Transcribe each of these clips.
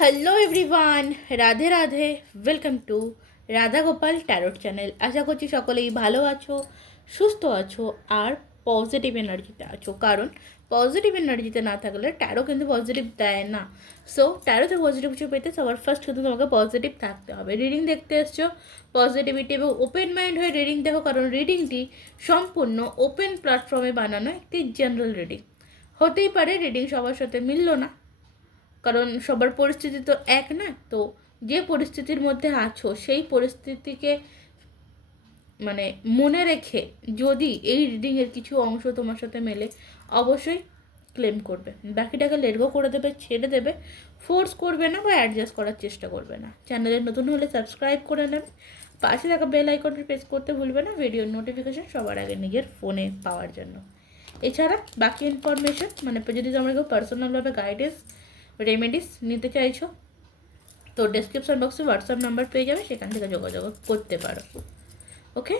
Hello everyone, Radhe Radhe. Welcome to Radha Gopal tarot channel. আশা করছি সকলেই ভালো আছো, সুস্থ আছো আর পজিটিভ এনার্জিতে আছো। কারণ পজিটিভ এনার্জিতে না থাকলে ট্যারো কিন্তু পজিটিভ দেয় না। সো ট্যারোতে পজিটিভ কিছু পেতে সবার ফার্স্ট কিন্তু তোমাকে পজিটিভ থাকতে হবে। রিডিং দেখতে এসছো, পজিটিভিটি এবং ওপেন মাইন্ড হয়ে রিডিং দেখো, কারণ রিডিংটি সম্পূর্ণ ওপেন প্ল্যাটফর্মে বানানো একটি জেনারেল রিডিং। হতেই পারে রিডিং সবার সাথে মিললো না, কারণ সবার পরিস্থিতি তো এক না। তো যে পরিস্থিতির মধ্যে আছো সেই পরিস্থিতিকে মানে মনে রেখে যদি এই রিডিংয়ের কিছু অংশ তোমার সাথে মেলে, অবশ্যই ক্লেম করবে। বাকিটাকে লেটগো করে দেবে, ছেড়ে দেবে। ফোর্স করবে না বা অ্যাডজাস্ট করার চেষ্টা করবে না। চ্যানেলে নতুন হলে সাবস্ক্রাইব করে নেবে, পাশে থাকা বেল আইকনটি প্রেস করতে ভুলবে না ভিডিওর নোটিফিকেশন সবার আগে নিজের ফোনে পাওয়ার জন্য। এছাড়া বাকি ইনফরমেশন মানে যদি তোমরা কেউ পার্সোনালভাবে গাইডেন্স রেমেডিস নিতে চাইছো তো ডেসক্রিপশন বক্সে হোয়াটসঅ্যাপ নাম্বার পেয়ে যাবে, সেখান থেকে যোগাযোগ করতে পারো। Okay,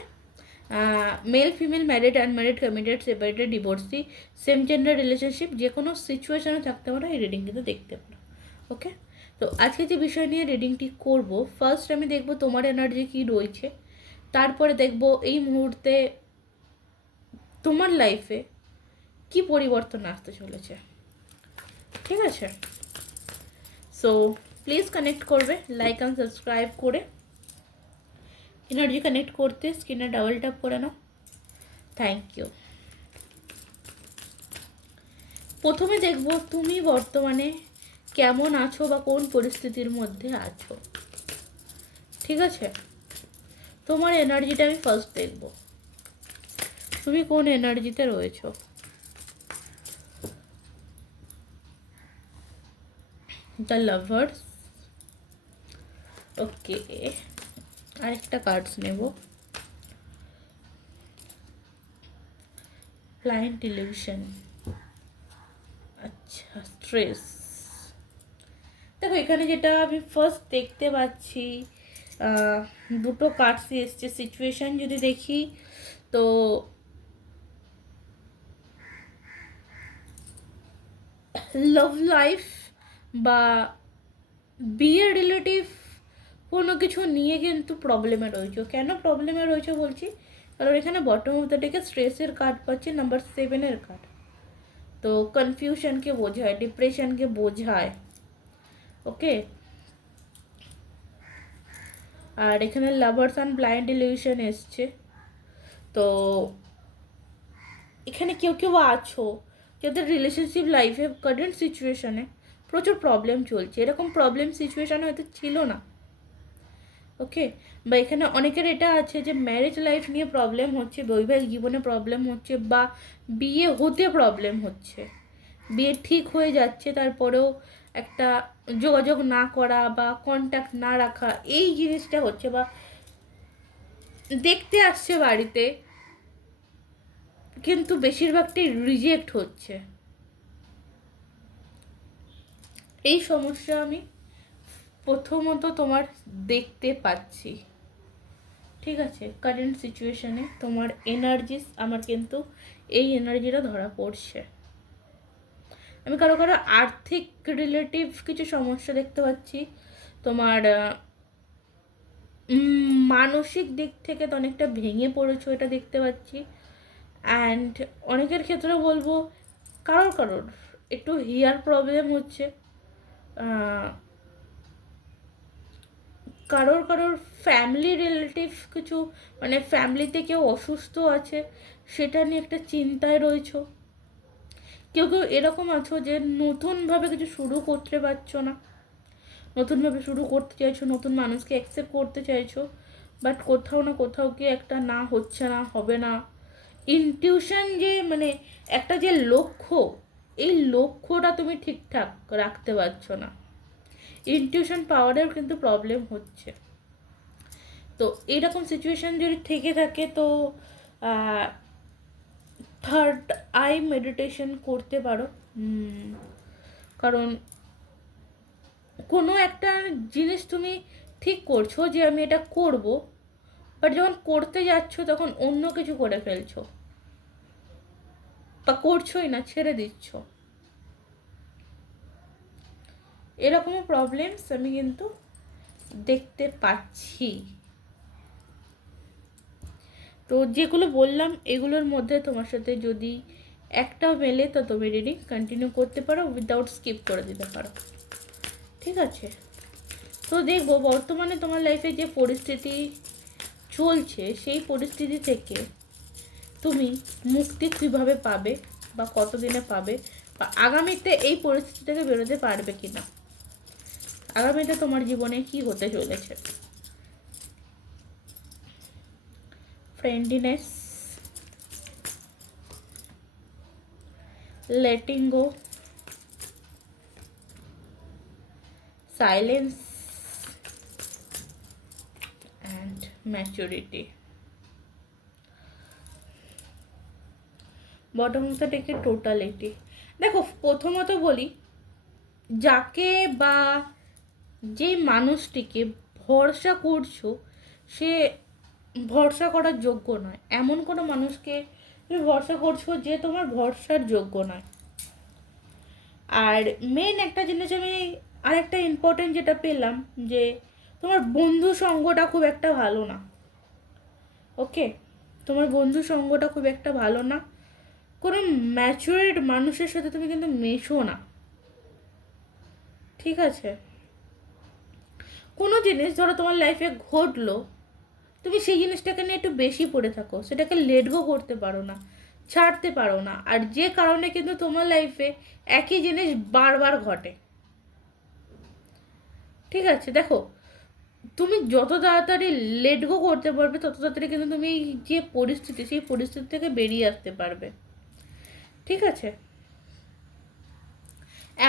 male female married unmarried committed separated divorcee same gender relationship যে কোনো সিচুয়েশনে থাকতে পারো, এই রিডিং কিন্তু দেখতে পারো। ওকে, তো আজকে যে বিষয় নিয়ে রিডিংটি করব, ফার্স্ট আমি দেখব তোমার এনার্জি কী রয়েছে, তারপরে দেখব এই মুহূর্তে তোমার লাইফে কি পরিবর্তন আসতে চলেছে। ঠিক আছে, সো প্লিজ কানেক্ট করবে লাইক অ্যান্ড সাবস্ক্রাইব করে। এনার্জি কানেক্ট করতে স্ক্রিনে ডাবল ট্যাপ করে নাও। Thank you. প্রথমে দেখব তুমি বর্তমানে কেমন আছো বা কোন পরিস্থিতির মধ্যে আছো। ঠিক আছে, তোমার এনার্জিটা আমি ফার্স্ট দেখব, তুমি কোন এনার্জিতে রয়েছো। দ্য লাভার্স, ওকে, আরেকটা কার্ডস নেব। ব্লাইন্ড টেলিভিশন, আচ্ছা, স্ট্রেস। দেখো এখানে যেটা আমি ফার্স্ট দেখতে পাচ্ছি, দুটো কার্ডসই এসছে। সিচুয়েশান যদি দেখি তো লাভ লাইফ বা বিয়ে রিলেটিভ কোনো কিছু নিয়ে কিন্তু প্রবলেমে রয়েছে। কেন প্রবলেমে রয়েছে বলছি, কারণ এখানে বটম অফ দ্য ডেকে স্ট্রেসের কার্ড পাচ্ছি, নাম্বার 7 কার্ড। তো কনফিউশনকে বোঝায়, ডিপ্রেশনকে বোঝায়। ওকে, আর এখানে লাভার্স অ্যান্ড ব্লাইন্ড ইলিউশন এসছে। তো এখানে কেউ কেউ আছো যাদের রিলেশনশিপ লাইফে কারেন্ট সিচুয়েশানে প্রচুর প্রবলেম চলছে, এরকম প্রবলেম সিচুয়েশানে হয়তো ছিল না। ওকে, বা এখানে অনেকের এটা আছে যে ম্যারেজ লাইফ নিয়ে প্রবলেম হচ্ছে, বৈবাহিক জীবনে প্রবলেম হচ্ছে, বা বিয়ে হতে প্রবলেম হচ্ছে। বিয়ে ঠিক হয়ে যাচ্ছে তারপরেও একটা যোগাযোগ না করা বা কন্ট্যাক্ট না রাখা, এই জিনিসটা হচ্ছে। বা দেখতে আসছে বাড়িতে কিন্তু বেশিরভাগটাই রিজেক্ট হচ্ছে। এই সমস্যা আমি প্রথমত তোমার দেখতে পাচ্ছি। ঠিক আছে, কারেন্ট সিচুয়েশানে তোমার এনার্জিস আমার কিন্তু এই এনার্জিটা ধরা পড়ছে। আমি কারো কারো আর্থিক রিলেটিভ কিছু সমস্যা দেখতে পাচ্ছি। তোমার মানসিক দিক থেকে তো অনেকটা ভেঙে পড়েছো, এটা দেখতে পাচ্ছি। অ্যান্ড অনেকের ক্ষেত্রে বলবো কারোর কারোর একটু হিয়ার প্রবলেম হচ্ছে, কারোর কারোর ফ্যামিলি রিলেটিভ কিছু মানে ফ্যামিলিতে কেউ অসুস্থ আছে, সেটা নিয়ে একটা চিন্তায় রয়েছো। কেউ কেউ এরকম আছো যে নতুনভাবে কিছু শুরু করতে পারছো না, নতুনভাবে শুরু করতে চাইছো, নতুন মানুষকে অ্যাকসেপ্ট করতে চাইছো, বাট কোথাও না কোথাও কি একটা না হচ্ছে না, হবে না। ইনটিউশন যে মানে একটা যে লক্ষ্য, এই লক্ষ্যটা তুমি ঠিকঠাক রাখতে পারছো না, ইনটিউশন পাওয়ারেও কিন্তু প্রবলেম হচ্ছে। তো এইরকম সিচুয়েশান যদি থেকে থাকে তো থার্ড আই মেডিটেশন করতে পারো। কারণ কোনো একটা জিনিস তুমি ঠিক করছো যে আমি এটা করব, বাট যখন করতে যাচ্ছ তখন অন্য কিছু করে ফেলছো বা করছোই না, ছেড়ে দিচ্ছ। এরকমও প্রবলেমস আমি কিন্তু দেখতে পাচ্ছি। তো যেগুলো বললাম এগুলোর মধ্যে তোমার সাথে যদি একটাও মেলে তো তুমি রিডিং কন্টিনিউ করতে পারো, উইদাউট স্কিপ করে দিতে পারো। ঠিক আছে, তো দেখবো বর্তমানে তোমার লাইফে যে পরিস্থিতি চলছে সেই পরিস্থিতি থেকে তুমি মুক্তি কীভাবে পাবে বা কতদিনে পাবে, বা আগামীতে এই পরিস্থিতি থেকে বেরোতে পারবে কি না, আগামীতে তোমার জীবনে কি হতে চলেছে। Friendliness, letting go, silence and maturity. Bottom of the ডেকে টোটালিটি। দেখো প্রথমত বলি, যাকে বা যে মানুষটিকে ভরসা করছো সে ভরসা করার যোগ্য নয়। এমন কোনো মানুষকে তুমি ভরসা করছো যে তোমার ভরসার যোগ্য নয়। আর মেন একটা জিনিস আমি আরেকটা ইম্পর্টেন্ট যেটা পেলাম, যে তোমার বন্ধু সঙ্গটা খুব একটা ভালো না। ওকে, তোমার বন্ধু সঙ্গটা খুব একটা ভালো না। কোনো ম্যাচুরেড মানুষের সাথে তুমি কিন্তু মেশো না। ঠিক আছে, কোনো জিনিস ধরো তোমার লাইফে ঘটলো, তুমি সেই জিনিসটাকে নিয়ে একটু বেশি পড়ে থাকো, সেটাকে লেট গো করতে পারো না, ছাড়তে পারো না। আর যে কারণে কিন্তু তোমার লাইফে একই জিনিস বারবার ঘটে। ঠিক আছে, দেখো তুমি যত তাড়াতাড়ি লেট গো করতে পারবে তত তাড়াতাড়ি কিন্তু তুমি যে পরিস্থিতি সেই পরিস্থিতি থেকে বেরিয়ে আসতে পারবে। ঠিক আছে,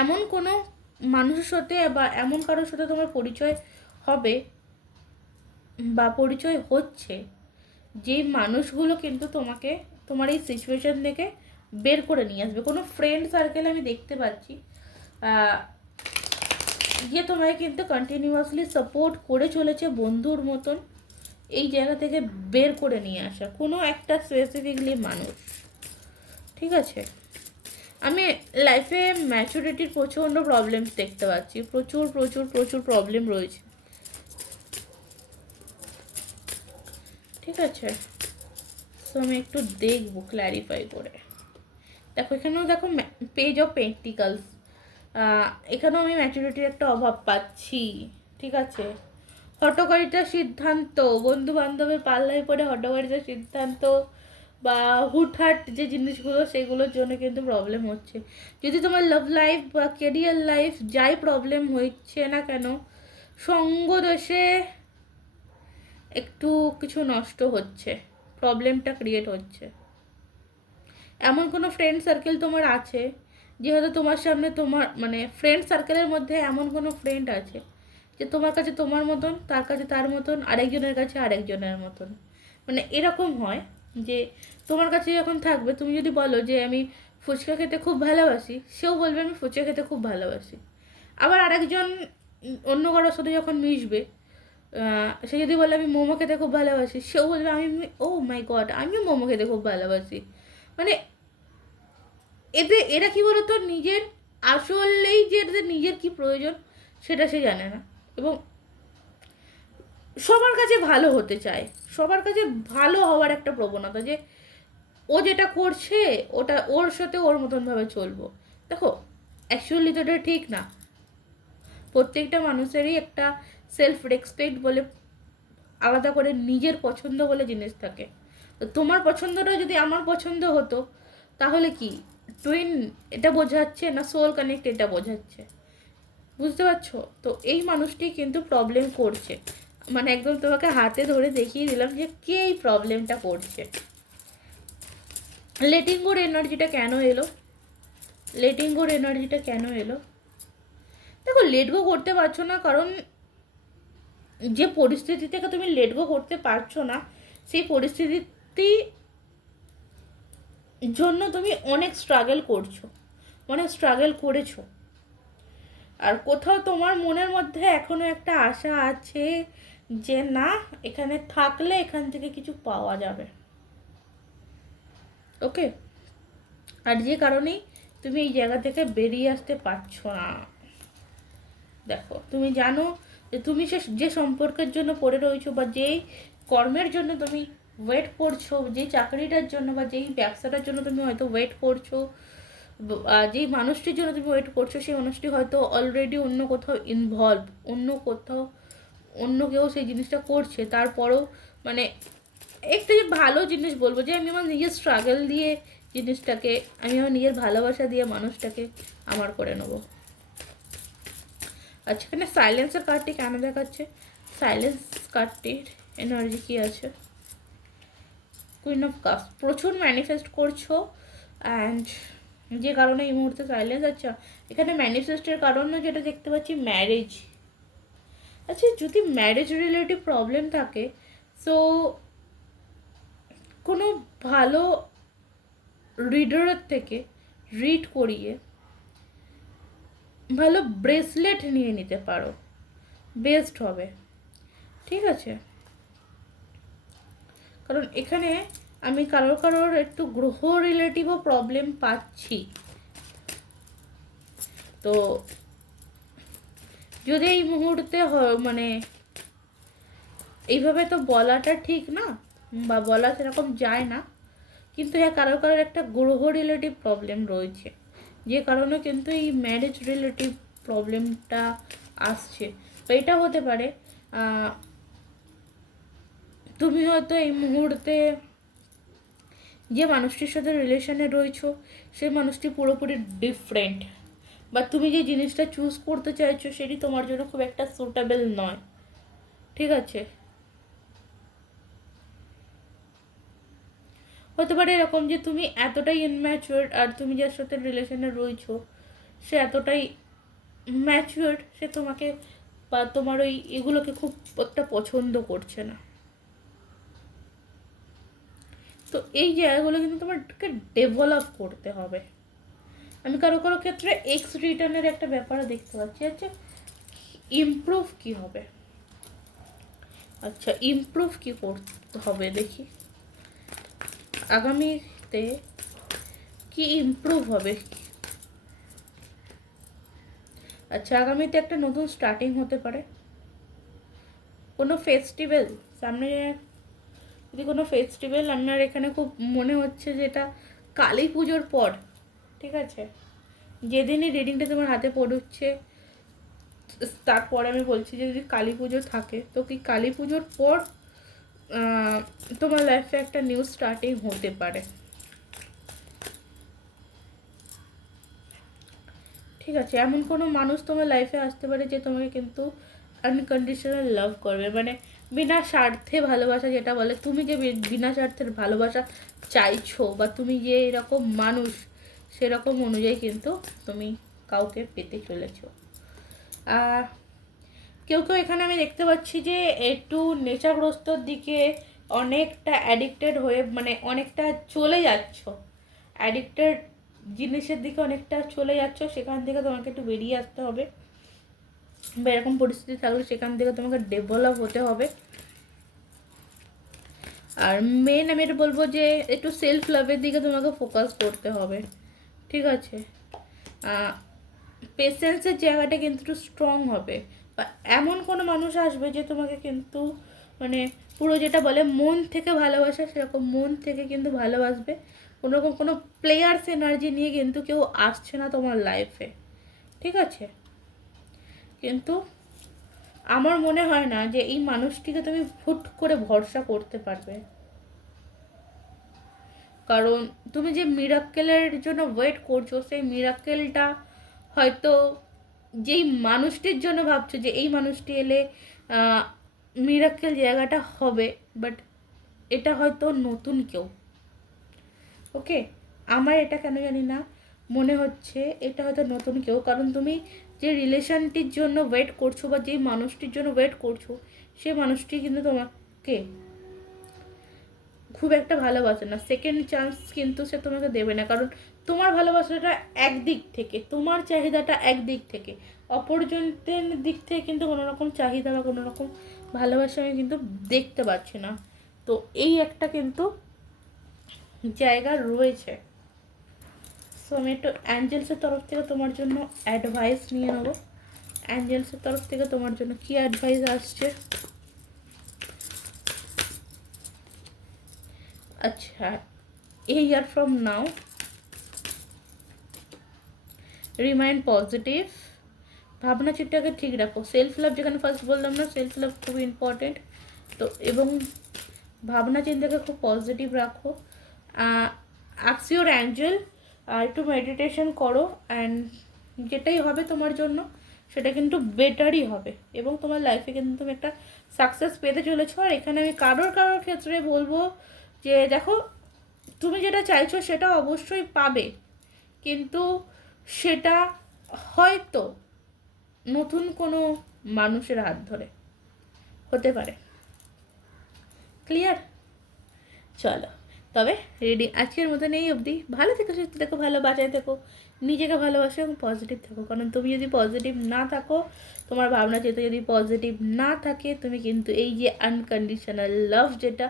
এমন কোনো মানুষের সাথে বা এমন কারোর সাথে তোমার পরিচয় হবে বা পরিচয় হচ্ছে, যে মানুষগুলো কিন্তু তোমাকে তোমার এই সিচুয়েশন থেকে বের করে নিয়ে আসবে। কোনো ফ্রেন্ড সার্কেল আমি দেখতে পাচ্ছি যে তোমায় কিন্তু কন্টিনিউয়াসলি সাপোর্ট করে চলেছে বন্ধুর মতন, এই জায়গা থেকে বের করে নিয়ে আসা কোনো একটা স্পেসিফিকলি মানুষ। ঠিক আছে, আমি লাইফে ম্যাচুরিটির প্রচণ্ড প্রবলেমস দেখতে পাচ্ছি, প্রচুর প্রচুর প্রচুর প্রবলেম রয়েছে। ঠিক আছে, সো আমি একটু দেখবো ক্ল্যারিফাই করে। দেখো এখানেও দেখো পেজ অফ পেন্টিকালস, এখানেও আমি ম্যাচুরিটির একটা অভাব পাচ্ছি। ঠিক আছে, হঠকারিতার সিদ্ধান্ত, বন্ধু বান্ধবের পাল্লায় পড়ে হঠকারিতার সিদ্ধান্ত বা হুটহাট যে জিনিসগুলো সেগুলোর জন্য কিন্তু প্রবলেম হচ্ছে। যদি তোমার লাভ লাইফ বা কেরিয়ার লাইফ যাই প্রবলেম হচ্ছে না কেন, সঙ্গ দোষে একটু কিছু নষ্ট হচ্ছে, প্রবলেমটা ক্রিয়েট হচ্ছে। এমন কোনো ফ্রেন্ড সার্কেল তোমার আছে যে হয়তো তোমার সামনে তোমার মানে ফ্রেন্ড সার্কেলের মধ্যে এমন কোনো ফ্রেন্ড আছে যে তোমার কাছে তোমার মতন, তার কাছে তার মতন, আরেকজনের কাছে আরেকজনের মতন। মানে এরকম হয় যে তোমার কাছে যখন থাকবে, তুমি যদি বলো যে আমি ফুচকা খেতে খুব ভালোবাসি, সেও বলবে আমি ফুচকা খেতে খুব ভালোবাসি। আবার আরেকজন অন্য কারোর সাথে যখন মিশবে, সে যদি বলে আমি মোমো খেতে খুব ভালোবাসি, সেও বলবে আমি ও মাই গড আমিও মোমো খেতে খুব ভালোবাসি। মানে এরা কি বলতো, নিজের আসলেই যে নিজের কি প্রয়োজন সেটা সে জানে না, এবং সবার কাছে ভালো হতে চায়, সবার কাছে ভালো হওয়ার একটা প্রবণতা, যে ও যেটা করছে ওটা ওর সাথে ওর মতনভাবে চলবো। দেখো অ্যাকচুয়ালি তো এটা ঠিক না। প্রত্যেকটা মানুষেরই একটা সেলফ রেসপেক্ট বলে, আলাদা করে নিজের পছন্দ বলে জিনিস থাকে। তো তোমার পছন্দটা যদি আমার পছন্দ হতো তাহলে কি টুইন এটা বোঝাচ্ছে না সোল কানেক্ট এটা বোঝাচ্ছে, বুঝতে পারছো? তো এই মানুষটি কিন্তু প্রবলেম করছে, মানে একদম তোমাকে হাতে ধরে দেখিয়ে দিলাম যে কে এই প্রবলেমটা করছে। লেটিং গোর এনার্জিটা কেন এলো, লেটিং গোর এনার্জিটা কেন এলো? দেখো লেট গো করতে পারছো না কারণ যে পরিস্থিতি থেকে তুমি লেট গো করতে পারছো না, সেই পরিস্থিতি জন্য তুমি অনেক স্ট্রাগল করছো, অনেক স্ট্রাগল করেছো। আর কোথাও তোমার মনের মধ্যে এখনো একটা আশা আছে যে না এখানে থাকলে এখান থেকে কিছু পাওয়া যাবে। ওকে, আর যে কারণেই তুমি এই জায়গা থেকে বেরিয়ে আসতে পারছো না। দেখো তুমি জানো যে তুমি যে সম্পর্কের জন্য পড়ে রয়েছো বা যেই কর্মের জন্য তুমি ওয়েট করছো, যেই চাকরিটার জন্য বা যেই ব্যবসাটার জন্য তুমি হয়তো ওয়েট করছো, যেই মানুষটির জন্য তুমি ওয়েট করছো, সেই মানুষটি হয়তো অলরেডি অন্য কোথাও ইনভলভ, অন্য কোথাও অন্য কেউ সেই জিনিসটা করছে। তারপরেও মানে একটা যে ভালো জিনিস বলবো যে আমি আমার নিজের স্ট্রাগল দিয়ে জিনিসটাকে, আমি আমার নিজের ভালোবাসা দিয়ে মানুষটাকে আমার করে নেবো। আচ্ছা, এখানে সাইলেন্সের কার্ডটি কেন দেখাচ্ছে? সাইলেন্স কার্ডটির এনার্জি কী আছে? কুইন অফ কাপস, প্রচুর ম্যানিফেস্ট করছো অ্যান্ড যে কারণে এই মুহূর্তে সাইলেন্স। আচ্ছা, এখানে ম্যানিফেস্টের কারণে যেটা দেখতে পাচ্ছি ম্যারেজ। আচ্ছা, যদি ম্যারেজ রিলেটিভ প্রবলেম থাকে সো কোনো ভালো রিডারের থেকে রিড করিয়ে ভালো ব্রেসলেট নিয়ে নিতে পারো, বেস্ট হবে। ঠিক আছে, কারণ এখানে আমি কারোর একটু গ্রহ রিলেটিভও প্রবলেম পাচ্ছি। তো যদি এই মুহূর্তে মানে এইভাবে তো বলাটা ঠিক না বা বলা সেরকম যায় না, কিন্তু হ্যাঁ কারোর একটা গ্রহ রিলেটিভ প্রবলেম রয়েছে, যে কারণে কিন্তু এই ম্যারেজ রিলেটিভ প্রবলেমটা আসছে। তো এটা হতে পারে তুমি হয়তো এই মুহূর্তে যে মানুষটির সাথে রিলেশনে রয়েছো সেই মানুষটি পুরোপুরি ডিফারেন্ট, বা তুমি যে জিনিসটা চুজ করতে চাইছো সেটি তোমার জন্য খুব একটা সুটেবল নয়। ঠিক আছে, হতে পারে এরকম যে তুমি এতটাই ইনম্যাচুয়ার আর তুমি যার সাথে রিলেশনে রয়েছো সে এতটাই ম্যাচুয়ার, সে তোমাকে বা তোমার ওই এগুলোকে খুব একটা পছন্দ করছে না। তো এই জায়গাগুলো কিন্তু তোমাকে ডেভেলপ করতে হবে। আমি কারো ক্ষেত্রে এক্স রিটার্নের একটা ব্যাপার দেখতে পাচ্ছি। আচ্ছা, ইমপ্রুভ কি হবে? আচ্ছা, ইমপ্রুভ কি করতে হবে দেখি আগামীতে কি ইমপ্রুভ হবে। আচ্ছা, আগামীতে একটা নতুন স্টার্টিং হতে পারে, কোনো ফেস্টিভ্যাল সামনে। যদি কোনো ফেস্টিভ্যাল আপনার এখানে খুব মনে হচ্ছে যে এটা কালী পুজোর পর, ঠিক আছে, যেদিনই রিডিংটা তোমার হাতে পড়ছে তারপরে আমি বলছি যে যদি কালী পুজো থাকে তো কি কালী পুজোর পর তোমার লাইফে একটা নিউ স্টার্টিং হতে পারে। ঠিক আছে, এমন কোনো মানুষ তোমার লাইফে আসতে পারে যে তোমাকে কিন্তু আনকন্ডিশনাল লাভ করবে, মানে বিনা স্বার্থে ভালোবাসা যেটা বলে, তুমি যে বিনা স্বার্থের ভালোবাসা চাইছো বা তুমি যে এরকম মানুষ সেরকম অনুযায়ী কিন্তু তুমি কাউকে পেতে চলেছো। আর কেউ এখানে আমি দেখতে পাচ্ছি যে একটু নেশাগ্রস্তর দিকে অনেকটা অ্যাডিক্টেড হয়ে, মানে অনেকটা চলে যাচ্ছ, অ্যাডিক্টেড জিনিসের দিকে অনেকটা চলে যাচ্ছ, সেখান থেকে তোমাকে একটু বেরিয়ে আসতে হবে, বা এরকম পরিস্থিতি থাকলে সেখান থেকে তোমাকে ডেভেলপ হতে হবে। আর মেন আমি এটা বলবো যে একটু সেলফ লাভের দিকে তোমাকে ফোকাস করতে হবে। ঠিক আছে, পেশেন্সের জায়গাটা কিন্তু একটু স্ট্রং হবে, বা এমন কোনো মানুষ আসবে যে তোমাকে কিন্তু মানে পুরো যেটা বলে মন থেকে ভালোবাসা সেরকম মন থেকে কিন্তু ভালোবাসবে। কোনোরকম কোনো প্লেয়ার্স এনার্জি নিয়ে কিন্তু কেউ আসছে না তোমার লাইফে। ঠিক আছে, কিন্তু আমার মনে হয় না যে এই মানুষটিকে তুমি হুট করে ভরসা করতে পারবে, কারণ তুমি যে মিরাক্কেলের জন্য ওয়েট করছো সেই মিরাক্কেলটা হয়তো যেই মানুষটির জন্য ভাবছো যে এই মানুষটি এলে মিরাক্কেল জায়গাটা হবে, বাট এটা হয়তো নতুন কেউ। ওকে, আমার এটা কেন জানি না মনে হচ্ছে এটা হয়তো নতুন কেউ, কারণ তুমি যে রিলেশনটির জন্য ওয়েট করছো বা যেই মানুষটির জন্য ওয়েট করছো সেই মানুষটি কিন্তু তোমাকে খুব একটা ভালোবাসে না, সেকেন্ড চান্স কিন্তু সে তোমাকে দেবে না, কারণ তোমার ভালোবাসাটা একদিক থেকে, তোমার চাহিদাটা একদিক থেকে, অপরজনের দিক থেকে কিন্তু কোনো রকম চাহিদা বা কোনো রকম ভালোবাসা আমি কিন্তু দেখতে পাচ্ছি না। তো এই একটা কিন্তু জায়গা রয়েছে। সো আমি একটু অ্যাঞ্জেলসের তরফ থেকে তোমার জন্য অ্যাডভাইস নিয়ে নেবো। অ্যাঞ্জেলসের তরফ থেকে তোমার জন্য কি অ্যাডভাইস আসছে? আচ্ছা, a year from now remain positive, ভাবনা চিন্তাকে ঠিক রাখো। সেলফ লাভ, যেখানে ফার্স্ট বললাম না, সেলফ লাভ খুবই ইম্পর্টেন্ট। তো এবং ভাবনা চিন্তাকে খুব পজিটিভ রাখো। আস্ক ইউর অ্যাঞ্জেল, একটু মেডিটেশন করো, অ্যান্ড যেটাই হবে তোমার জন্য সেটা কিন্তু বেটারই হবে, এবং তোমার লাইফে কিন্তু তুমি একটা সাকসেস পেতে চলেছো। আর এখানে আমি কারোর ক্ষেত্রে বলবো যে দেখো, তুমি যেটা চাইছো সেটা অবশ্যই পাবে, কিন্তু সেটা হয়তো নতুন কোনো মানুষের হাত ধরে হতে পারে। ক্লিয়ার? চলো, তবে রিডিং আজকের মতন এই অবধি। ভালো থেকো, সুস্থ থেকো, ভালো বাঁচায় থেকো, নিজেকে ভালোবাসো এবং পজিটিভ থাকো। কারণ তুমি যদি পজিটিভ না থাকো, তোমার ভাবনা চিন্তা যদি পজিটিভ না থাকে, তুমি কিন্তু এই যে আনকন্ডিশনাল লাভ যেটা,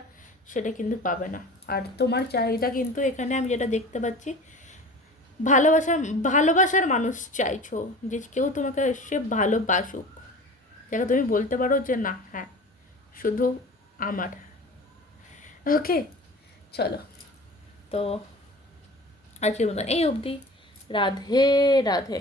সেটা কিন্তু পাবে না। আর তোমার চাহিদা কিন্তু এখানে আমি যেটা দেখতে পাচ্ছি, ভালোবাসার মানুষ চাইছো, যে কেউ তোমাকে এসে ভালোবাসুক, যাকে তুমি বলতে পারো যে না, হ্যাঁ শুধু আমার। ওকে, চলো, তো আজকের মতন এই অবধি। রাধে রাধে।